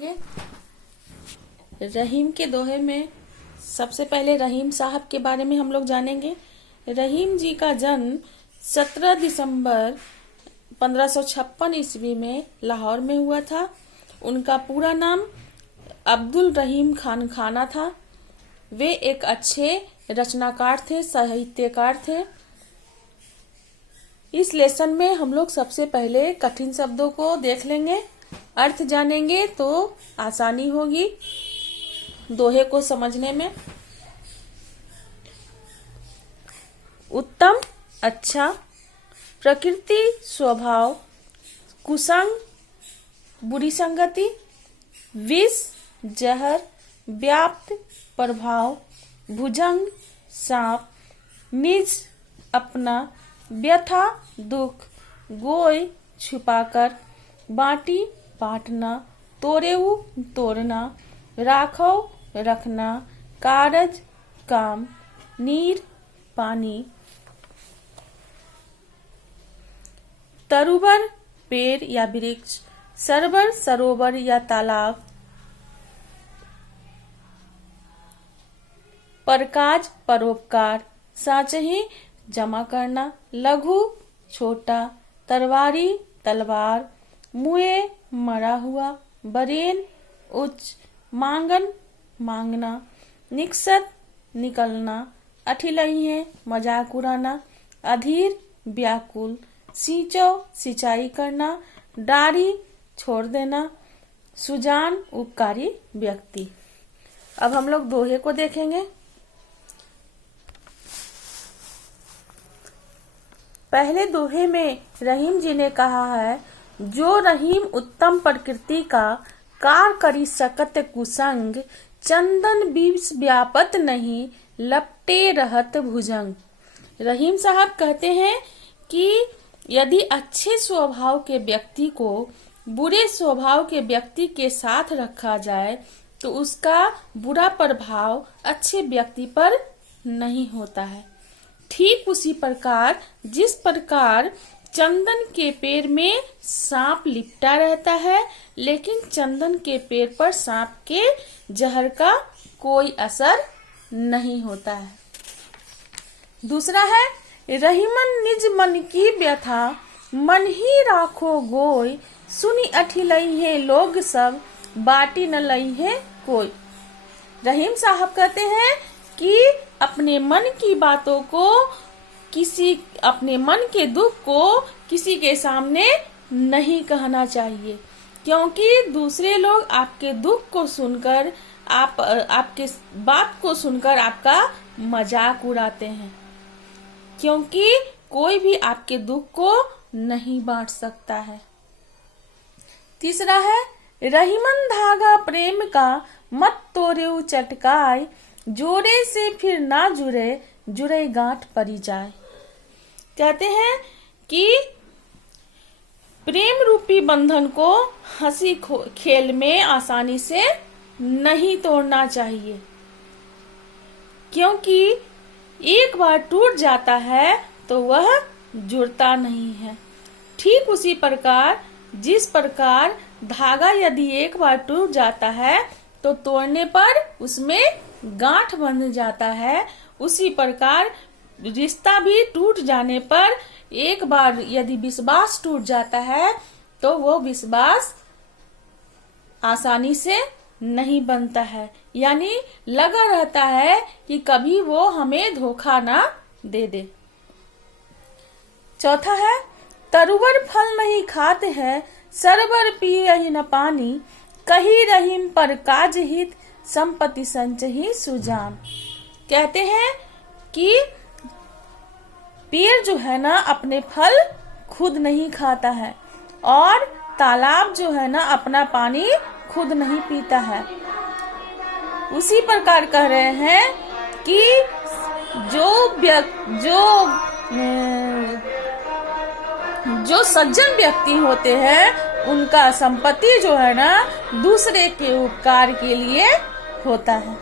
जानेंगे। रहीम के दोहे में सबसे पहले रहीम साहब के बारे में हम लोग जानेंगे। रहीम जी का जन्म 17 दिसंबर 1556 ईस्वी में लाहौर में हुआ था। उनका पूरा नाम अब्दुल रहीम खान खाना था। वे एक अच्छे रचनाकार थे, साहित्यकार थे। इस लेसन में हम लोग सबसे पहले कठिन शब्दों को देख लेंगे, अर्थ जानेंगे तो आसानी होगी दोहे को समझने में। उत्तम अच्छा, प्रकृति स्वभाव, कुसंग बुरी संगति, विष जहर, व्याप्त प्रभाव, भुजंग सांप, निज अपना, व्यथा दुख, गोय छुपाकर, बाटी बांटना, तोड़ेऊ तोड़ना, राखो रखना, कारज काम, नीर पानी, तरुबर पेड़ या वृक्ष, सरबर सरोवर या तालाब, परकाज परोपकार, साचही जमा करना, लघु छोटा, तरवारी तलवार, मुए मरा हुआ, बरेन उच्च, मांगन मांगना, निकसत निकलना, अठिलइहे मजाक उड़ाना, अधीर व्याकुल, सींचो सिंचाई करना, डारी छोड़ देना, सुजान उपकारी व्यक्ति। अब हम लोग दोहे को देखेंगे। पहले दोहे में रहीम जी ने कहा है, जो रहीम उत्तम प्रकृति का कार करी सकत कुसंग, चंदन विष व्यापत नहीं, लपटे रहत भुजंग। रहीम साहब कहते हैं कि यदि अच्छे स्वभाव के व्यक्ति को बुरे स्वभाव के व्यक्ति के साथ रखा जाए तो उसका बुरा प्रभाव अच्छे व्यक्ति पर नहीं होता है। ठीक उसी प्रकार जिस प्रकार चंदन के पेड़ में सांप लिपटा रहता है, लेकिन चंदन के पेड़ पर सांप के जहर का कोई असर नहीं होता है। दूसरा है, रहीमन निज मन की व्यथा, मन ही राखो गोय, सुनी अठिलइहे लोग सब, बाटी न लइहे कोई। रहीम साहब कहते हैं कि अपने मन की बातों को अपने मन के दुख को किसी के सामने नहीं कहना चाहिए, क्योंकि दूसरे लोग आपके दुख को सुनकर आपके बात को सुनकर आपका मजाक उड़ाते हैं, क्योंकि कोई भी आपके दुख को नहीं बांट सकता है। तीसरा है, रहीमन धागा प्रेम का, मत तोड़ेऊ चटकाय, जोड़े से फिर ना जुड़े, जुड़े गांठ पड़ी जाए। कहते हैं कि प्रेम रूपी बंधन को हंसी खेल में आसानी से नहीं तोड़ना चाहिए, क्योंकि एक बार टूट जाता है तो वह जुड़ता नहीं है। ठीक उसी प्रकार जिस प्रकार धागा यदि एक बार टूट जाता है तो तोड़ने पर उसमें गांठ बंध जाता है, उसी प्रकार रिश्ता भी टूट जाने पर एक बार यदि विश्वास टूट जाता है तो वो विश्वास आसानी से नहीं बनता है, यानी लगा रहता है कि कभी वो हमें धोखा ना दे दे। चौथा है, तरुवर फल नहीं खाते हैं, सरबर पिए न पानी, कही रहीम पर काज हित, संपत्ति संचही सुजान। कहते हैं कि पेड़ जो है ना अपने फल खुद नहीं खाता है, और तालाब जो है ना अपना पानी खुद नहीं पीता है। उसी प्रकार कह रहे हैं कि जो सज्जन व्यक्ति होते हैं उनका संपत्ति जो है ना दूसरे के उपकार के लिए होता है।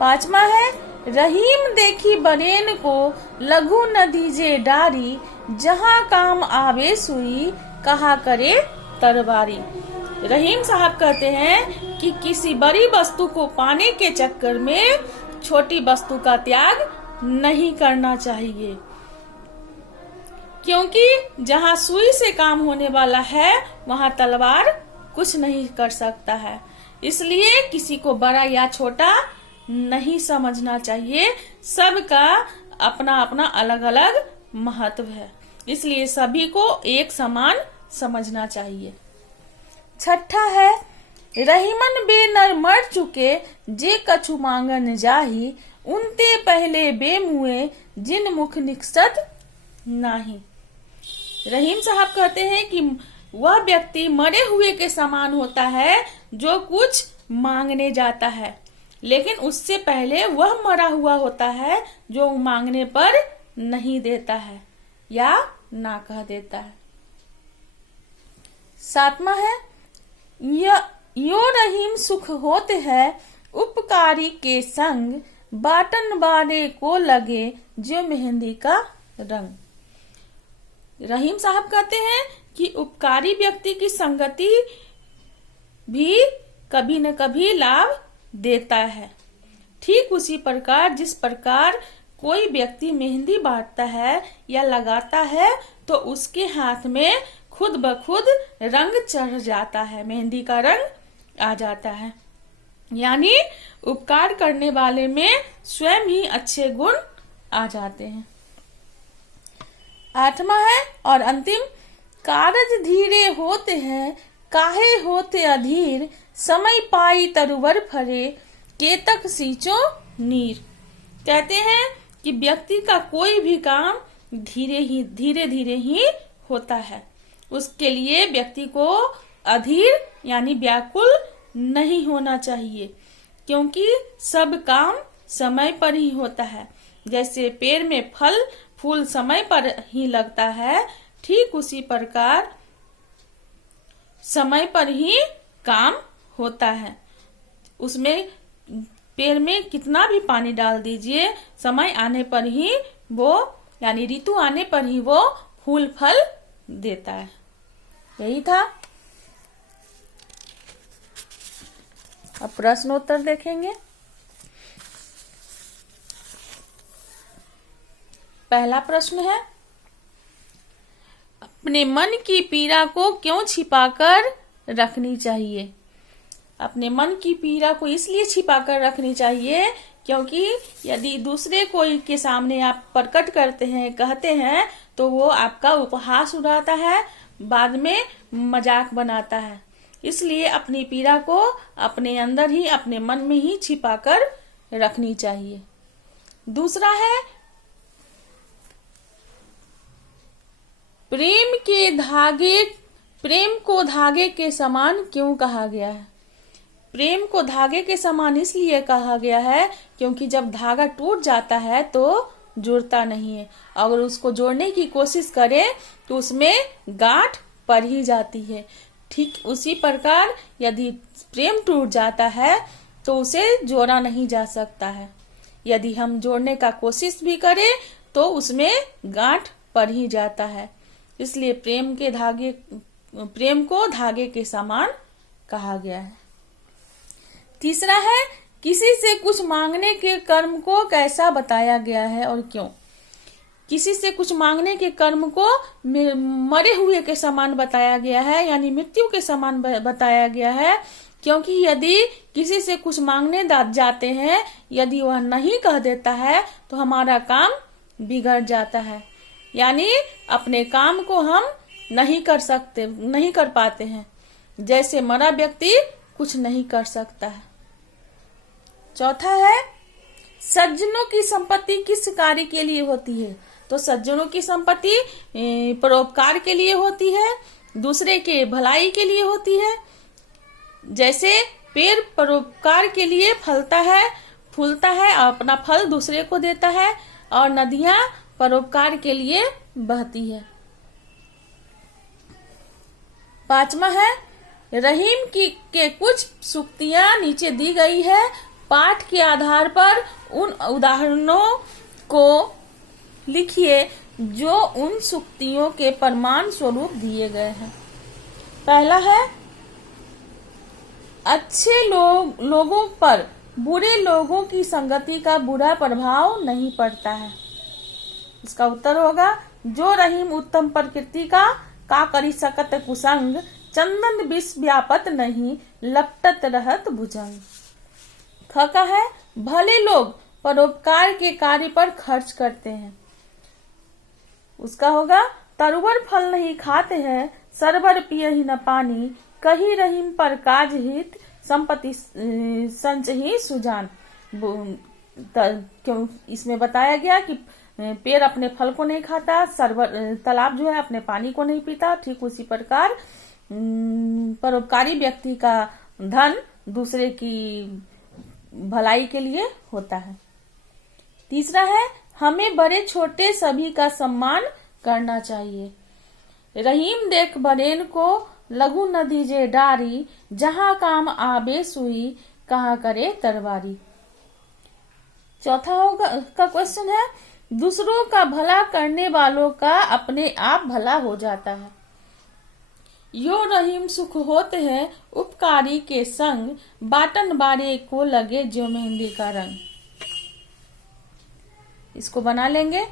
पांचवा है, रहीम देखी बरेन को, लघु न दीजे डारी, जहाँ काम आवे सुई, कहा करे तरवारी। रहीम साहब कहते हैं कि किसी बड़ी वस्तु को पाने के चक्कर में छोटी वस्तु का त्याग नहीं करना चाहिए, क्योंकि जहाँ सुई से काम होने वाला है वहाँ तलवार कुछ नहीं कर सकता है। इसलिए किसी को बड़ा या छोटा नहीं समझना चाहिए। सबका अपना अपना अलग अलग महत्व है, इसलिए सभी को एक समान समझना चाहिए। छठा है, रहीमन बे नर मर चुके जे कछु मांगन जाही, उनते पहले बे मुए जिन मुख निकसत नाही। रहीम साहब कहते हैं कि वह व्यक्ति मरे हुए के समान होता है जो कुछ मांगने जाता है, लेकिन उससे पहले वह मरा हुआ होता है जो मांगने पर नहीं देता है या ना कह देता है। सातवां है, यो रहीम सुख होते है उपकारी के संग, बाटन बारे को लगे जो मेहंदी का रंग। रहीम साहब कहते हैं कि उपकारी व्यक्ति की संगति भी कभी न कभी लाभ देता है। ठीक उसी प्रकार जिस प्रकार कोई व्यक्ति मेहंदी बांटता है या लगाता है तो उसके हाथ में खुद ब खुद रंग चढ़ जाता है, मेहंदी का रंग आ जाता है, यानी उपकार करने वाले में स्वयं ही अच्छे गुण आ जाते हैं। आठवां है और अंतिम, कारज धीरे होते हैं काहे होते अधीर, समय पाई तरुवर फरे केतक सींचो नीर। कहते हैं कि व्यक्ति का कोई भी काम धीरे धीरे ही होता है। उसके लिए व्यक्ति को अधीर यानी व्याकुल नहीं होना चाहिए, क्योंकि सब काम समय पर ही होता है। जैसे पेड़ में फल फूल समय पर ही लगता है, ठीक उसी प्रकार समय पर ही काम होता है। उसमें पेड़ में कितना भी पानी डाल दीजिए, समय आने पर ही वो यानी ऋतु आने पर ही वो फूल फल देता है। यही था। अब प्रश्नोत्तर देखेंगे। पहला प्रश्न है, अपने मन की पीड़ा को क्यों छिपाकर रखनी चाहिए? अपने मन की पीड़ा को इसलिए छिपाकर रखनी चाहिए क्योंकि यदि दूसरे कोई के सामने आप प्रकट करते हैं, कहते हैं, तो वो आपका उपहास उड़ाता है, बाद में मजाक बनाता है। इसलिए अपनी पीड़ा को अपने अंदर ही, अपने मन में ही छिपाकर रखनी चाहिए। दूसरा है, प्रेम को धागे के समान क्यों कहा गया है? प्रेम को धागे के समान इसलिए कहा गया है क्योंकि जब धागा टूट जाता है तो जुड़ता नहीं है। अगर उसको जोड़ने की कोशिश करें तो उसमें गांठ पड़ ही जाती है। ठीक उसी प्रकार यदि प्रेम टूट जाता है तो उसे जोड़ा नहीं जा सकता है। यदि हम जोड़ने का कोशिश भी करें तो उसमें गांठ पड़ ही जाता है। इसलिए प्रेम को धागे के समान कहा गया है। तीसरा है, किसी से कुछ मांगने के कर्म को कैसा बताया गया है और क्यों? किसी से कुछ मांगने के कर्म को मरे हुए के समान बताया गया है, यानी मृत्यु के समान बताया गया है, क्योंकि यदि किसी से कुछ मांगने जाते हैं, यदि वह नहीं कह देता है तो हमारा काम बिगड़ जाता है, यानी अपने काम को हम नहीं कर पाते हैं। जैसे मरा व्यक्ति कुछ नहीं कर सकता है। चौथा है, सज्जनों की संपत्ति किस कार्य के लिए होती है? तो सज्जनों की संपत्ति परोपकार के लिए होती है, दूसरे के भलाई के लिए होती है। जैसे पेड़ परोपकार के लिए फलता है, फूलता है और अपना फल दूसरे को देता है, और नदियां परोपकार के लिए बहती है। पांचवा है, रहीम के कुछ सूक्तियां नीचे दी गई है। पाठ के आधार पर उन उदाहरणों को लिखिए जो उन सूक्तियों के प्रमाण स्वरूप दिए गए हैं। पहला है, अच्छे लोगों पर बुरे लोगों की संगति का बुरा प्रभाव नहीं पड़ता है। इसका उत्तर होगा जो रहीम उत्तम प्रकृति का करी सकत कुसंग, चंदन विष व्यापत नहीं, लपटत रहत भुजंग। ख का है भले लोग परोपकार के कार्य पर खर्च करते हैं। उसका होगा तरुवर फल नहीं खाते हैं, सरवर पिय ही न पानी, कही रहीम पर काज हित, संपत्ति संच ही सुजान। क्यों इसमें बताया गया कि पेड़ अपने फल को नहीं खाता, सरवर तालाब जो है अपने पानी को नहीं पीता, ठीक उसी प्रकार परोपकारी व्यक्ति का धन दूसरे की भलाई के लिए होता है। तीसरा है हमें बड़े छोटे सभी का सम्मान करना चाहिए। रहीम देख बड़ेन को लघु न दीजे डारी, जहां काम आबे सुई, कहाँ करे तरवारी। चौथा होगा का क्वेश्चन है दूसरों का भला करने वालों का अपने आप भला हो जाता है। यो रहीम सुख होते हैं उपकारी के संग, बाटन बारे को लगे जो मेहंदी का रंग। इसको बना लेंगे।